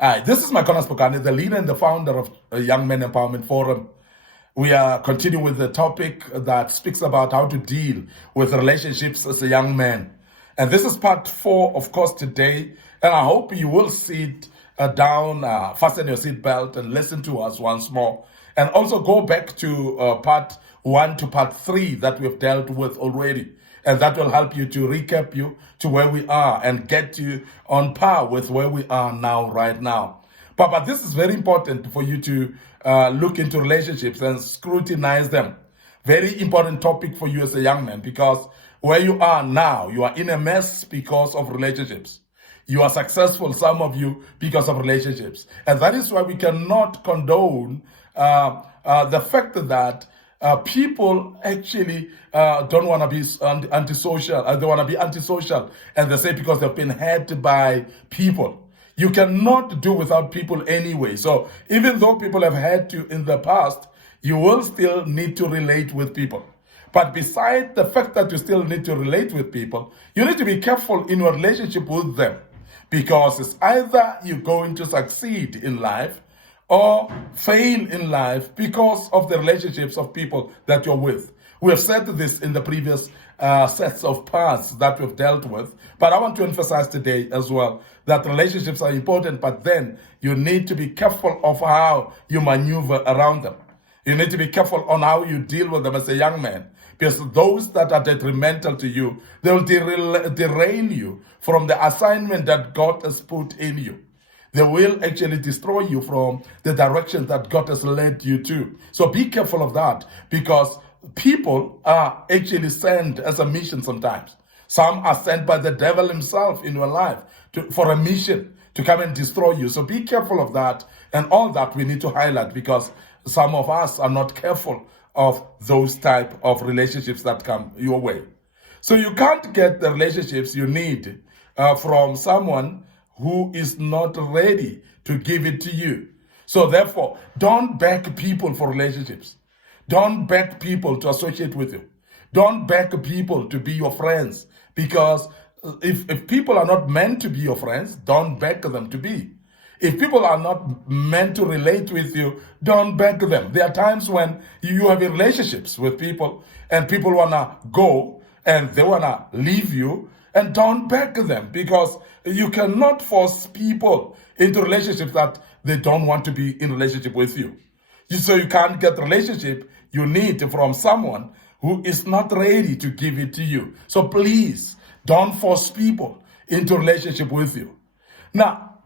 This is Micornus Phokane, the leader and the founder of Young Men Empowerment Forum. We are continuing with the topic that speaks about how to deal with relationships as a young man. And this is part 4, of course, today. And I hope you will sit down, fasten your seatbelt, and listen to us once more. And also go back to part 1 to part 3 that we've dealt with already. And that will help you to recap you to where we are and get you on par with where we are now, right now. But this is very important for you to look into relationships and scrutinize them. Very important topic for you as a young man, because where you are now, you are in a mess because of relationships. You are successful, some of you, because of relationships. And that is why we cannot condone the fact that people actually don't want to be antisocial. They want to be antisocial, and they say because they've been hurt by people. You cannot do without people anyway. So even though people have hurt you in the past, you will still need to relate with people. But beside the fact that you still need to relate with people, you need to be careful in your relationship with them, because it's either you're going to succeed in life or fail in life because of the relationships of people that you're with. We have said this in the previous sets of parts that we've dealt with, but I want to emphasize today as well that relationships are important, but then you need to be careful of how you maneuver around them. You need to be careful on how you deal with them as a young man, because those that are detrimental to you, they will derail you from the assignment that God has put in you. They will actually destroy you from the direction that God has led you to. So be careful of that, because people are actually sent as a mission sometimes. Some are sent by the devil himself in your life for a mission to come and destroy you. So be careful of that, and all that we need to highlight, because some of us are not careful of those type of relationships that come your way. So you can't get the relationships you need from someone who is not ready to give it to you. So therefore, don't beg people for relationships. Don't beg people to associate with you. Don't beg people to be your friends, because if people are not meant to be your friends, don't beg them to be. If people are not meant to relate with you, don't beg them. There are times when you have relationships with people and people want to go and they want to leave you, and don't beg them, because you cannot force people into relationships that they don't want to be in relationship with you. So you can't get the relationship you need from someone who is not ready to give it to you. So please, don't force people into relationship with you. Now,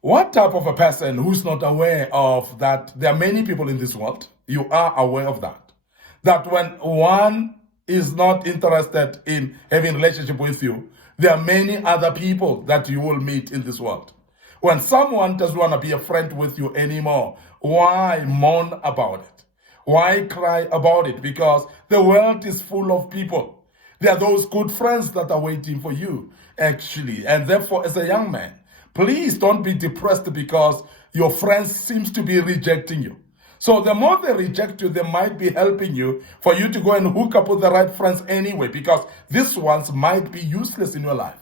what type of a person who's not aware of that there are many people in this world? You are aware of that. That when one is not interested in having a relationship with you, there are many other people that you will meet in this world. When someone doesn't want to be a friend with you anymore, why mourn about it? Why cry about it? Because the world is full of people. There are those good friends that are waiting for you, actually. And therefore, as a young man, please don't be depressed because your friends seems to be rejecting you. So the more they reject you, they might be helping you for you to go and hook up with the right friends anyway, because these ones might be useless in your life.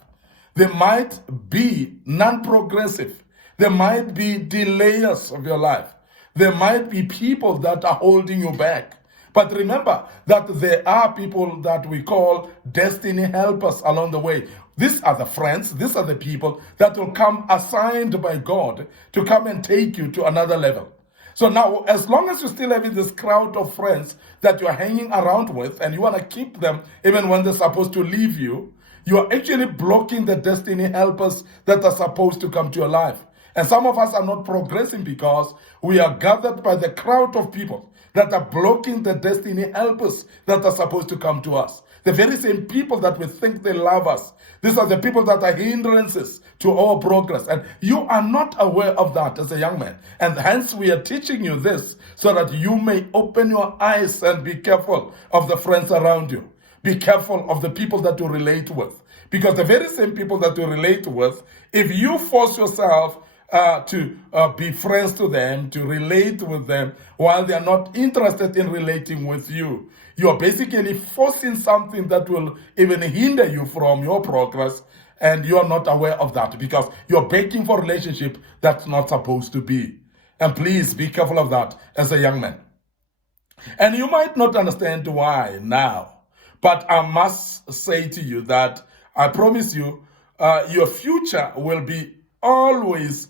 They might be non-progressive. They might be delayers of your life. There might be people that are holding you back. But remember that there are people that we call destiny helpers along the way. These are the friends, these are the people that will come assigned by God to come and take you to another level. So now, as long as you still have this crowd of friends that you're hanging around with, and you want to keep them even when they're supposed to leave you, you're actually blocking the destiny helpers that are supposed to come to your life. And some of us are not progressing because we are gathered by the crowd of people that are blocking the destiny helpers that are supposed to come to us. The very same people that we think they love us. These are the people that are hindrances to our progress. And you are not aware of that as a young man. And hence we are teaching you this so that you may open your eyes and be careful of the friends around you. Be careful of the people that you relate with. Because the very same people that you relate with, if you force yourself to be friends to them, to relate with them, while they are not interested in relating with you, you are basically forcing something that will even hinder you from your progress and you are not aware of that because you're begging for a relationship that's not supposed to be. And please be careful of that as a young man. And you might not understand why now, but I must say to you that I promise you, your future will be always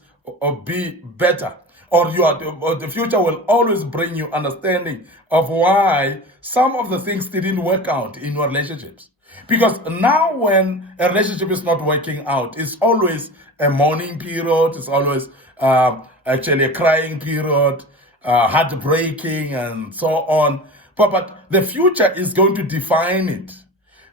be better, or the future will always bring you understanding of why some of the things didn't work out in your relationships. Because now when a relationship is not working out, it's always a mourning period, it's always actually a crying period, heartbreaking, and so on. But the future is going to define it.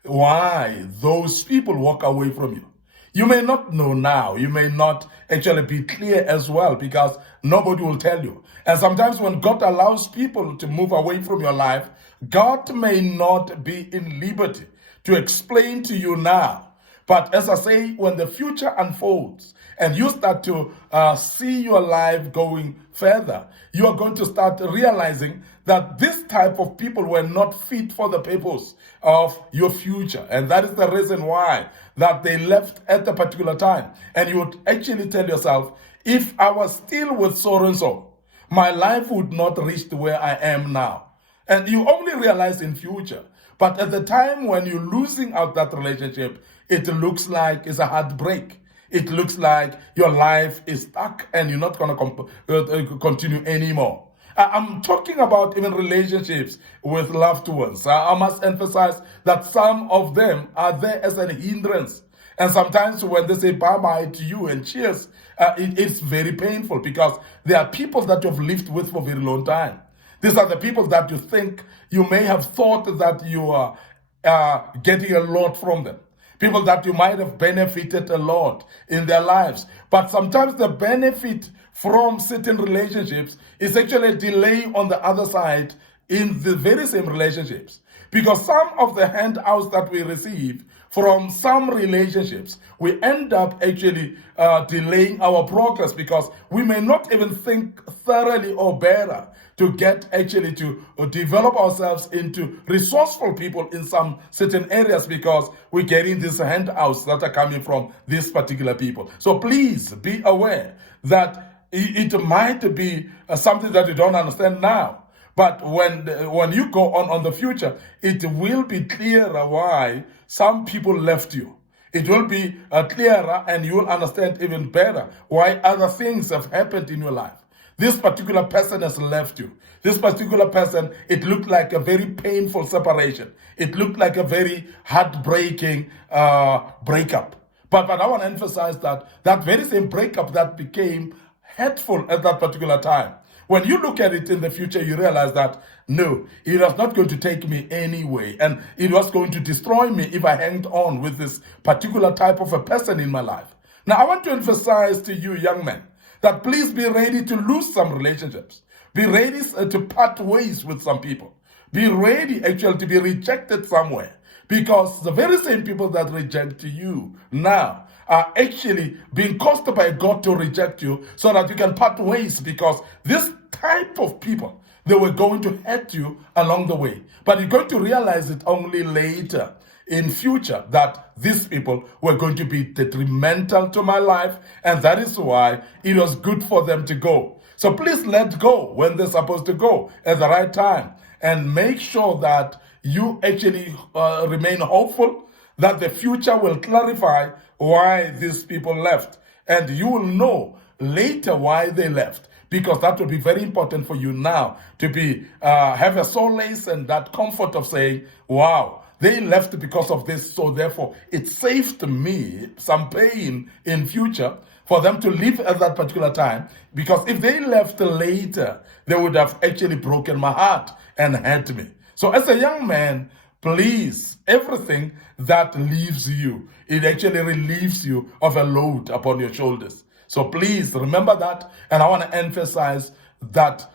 Why those people walk away from you. You may not know now. You may not actually be clear as well because nobody will tell you. And sometimes when God allows people to move away from your life, God may not be in liberty to explain to you now. But as I say, when the future unfolds and you start to see your life going further, you are going to start realizing that this type of people were not fit for the purpose of your future. And that is the reason why that they left at a particular time. And you would actually tell yourself, if I was still with so and so, my life would not reach to where I am now. And you only realize in future. But at the time when you're losing out that relationship, it looks like it's a heartbreak. It looks like your life is stuck and you're not going to continue anymore. I'm talking about even relationships with loved ones. I must emphasize that some of them are there as a hindrance. And sometimes when they say bye-bye to you and cheers, it's very painful because there are people that you've lived with for a very long time. These are the people that you think you may have thought that you are getting a lot from them. People that you might have benefited a lot in their lives. But sometimes the benefit from certain relationships is actually a delay on the other side in the very same relationships. Because some of the handouts that we receive from some relationships, we end up actually delaying our progress because we may not even think thoroughly or better to get actually to develop ourselves into resourceful people in some certain areas because we're getting these handouts that are coming from these particular people. So please be aware that it might be something that you don't understand now. But when you go on the future, it will be clearer why some people left you. It will be clearer and you will understand even better why other things have happened in your life. This particular person has left you. This particular person, it looked like a very painful separation. It looked like a very heartbreaking breakup. But I want to emphasize that very same breakup that became hurtful at that particular time. When you look at it in the future, you realize that, no, it was not going to take me anyway. And it was going to destroy me if I hanged on with this particular type of a person in my life. Now, I want to emphasize to you, young men, that please be ready to lose some relationships. Be ready to part ways with some people. Be ready actually to be rejected somewhere. Because the very same people that reject you now are actually being caused by God to reject you so that you can part ways, because this type of people, they were going to hurt you along the way. But you're going to realize it only later in future that these people were going to be detrimental to my life, and that is why it was good for them to go. So please let go when they're supposed to go at the right time, and make sure that you actually remain hopeful that the future will clarify why these people left, and you will know later why they left, because that will be very important for you now to be have a solace and that comfort of saying, wow, they left because of this, so therefore it saved me some pain in future for them to live at that particular time, because if they left later, they would have actually broken my heart and hurt me. So as a young man, please, everything that leaves you, it actually relieves you of a load upon your shoulders. So please remember that. And I want to emphasize that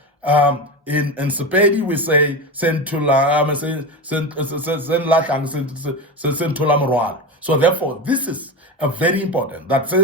in Sepedi we say sentula morwalo. So therefore, this is very important. That so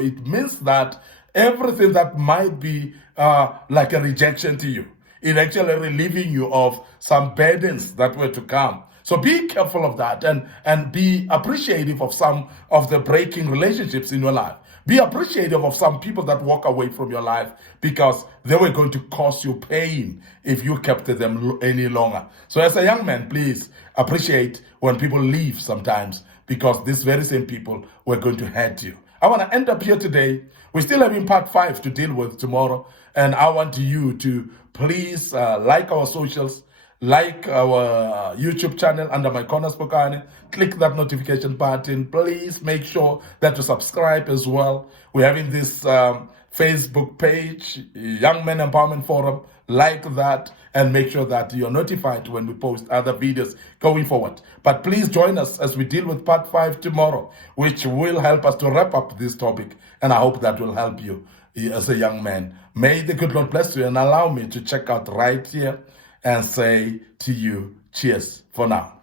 it means that everything that might be like a rejection to you, it actually relieving you of some burdens that were to come. So be careful of that, and be appreciative of some of the breaking relationships in your life. Be appreciative of some people that walk away from your life because they were going to cause you pain if you kept them any longer. So as a young man, please appreciate when people leave sometimes, because these very same people were going to hurt you. I want to end up here today. We still have in part 5 to deal with tomorrow. And I want you to please like our socials, like our YouTube channel under Micornus Phokane. Click that notification button. Please make sure that you subscribe as well. We're having this Facebook page, Young Men Empowerment Forum. Like that and make sure that you're notified when we post other videos going forward. But please join us as we deal with part 5 tomorrow, which will help us to wrap up this topic. And I hope that will help you as a young man. May the good Lord bless you, and allow me to check out right here and say to you, cheers for now.